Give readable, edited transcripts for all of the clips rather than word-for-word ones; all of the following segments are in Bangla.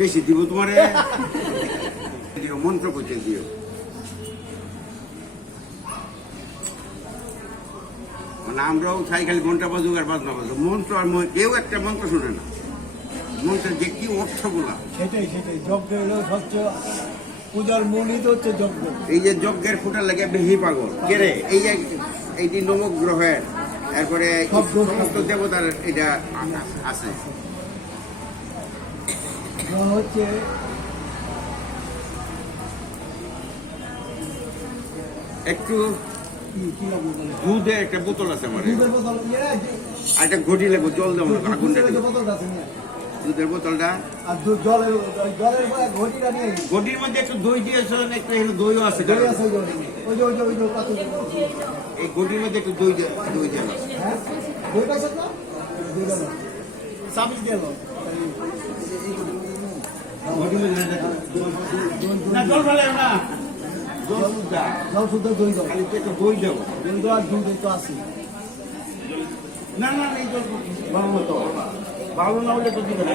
বেশি দিব তোমারে দিও মন্ত্র করতে দিও মানে আমরাও চাই খালি ঘন্টা বাজুক আর বাজনা বাজুক মন্ত্র আর কেউ একটা মন্ত্র শুনে না মন্ত্রের যে কি অর্থগুলা সেটাই যজ্ঞ হলো সবচেয়ে পূজার মূলই তো হচ্ছে যজ্ঞ। এই যে যজ্ঞের ফুটার লাগে বেশি পাগল কেরে এই যে এইটি নবগ্রহের এরপরে সমস্ত দেবতার এটা আছে হচ্ছে একটু দুধে একটা বোতল আছে আমার আর একটা ঘটি লাগবে জল দেবো আগুনটা দুধের বোতলটা আর ঘটির মধ্যে একটু দই দিয়েছ একটু দইও আছে এই ঘটির মধ্যে একটু দই দেওয়া জল ফেলে না শুদ্ধ দই দাও একটু দই দেবো দই দাও আর দুধ তো আছে না এই জল ভালো মতো ভালো না হলে তো দিবে না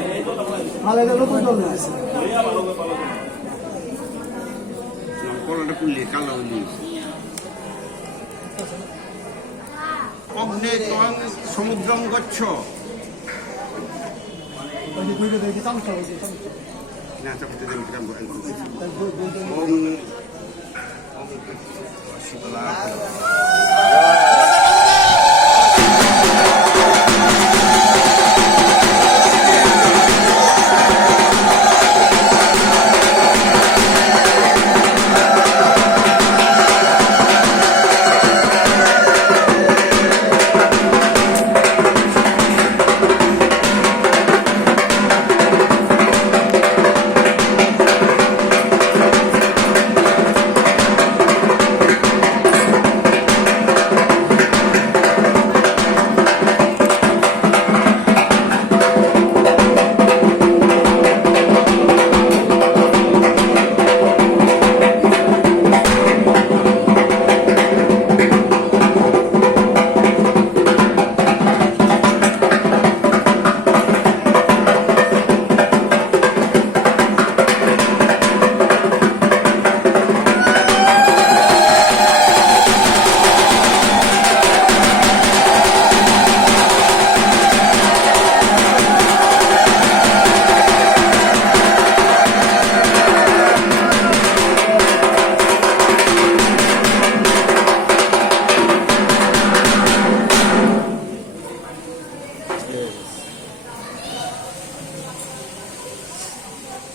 ভালো গেল তো জল কলাটা খুললে কালো হলি অগ্নে ত্বং সমুদ্রম গচ্ছ না চাপতে দেব ওম শিবলা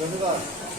ধন্যবাদ।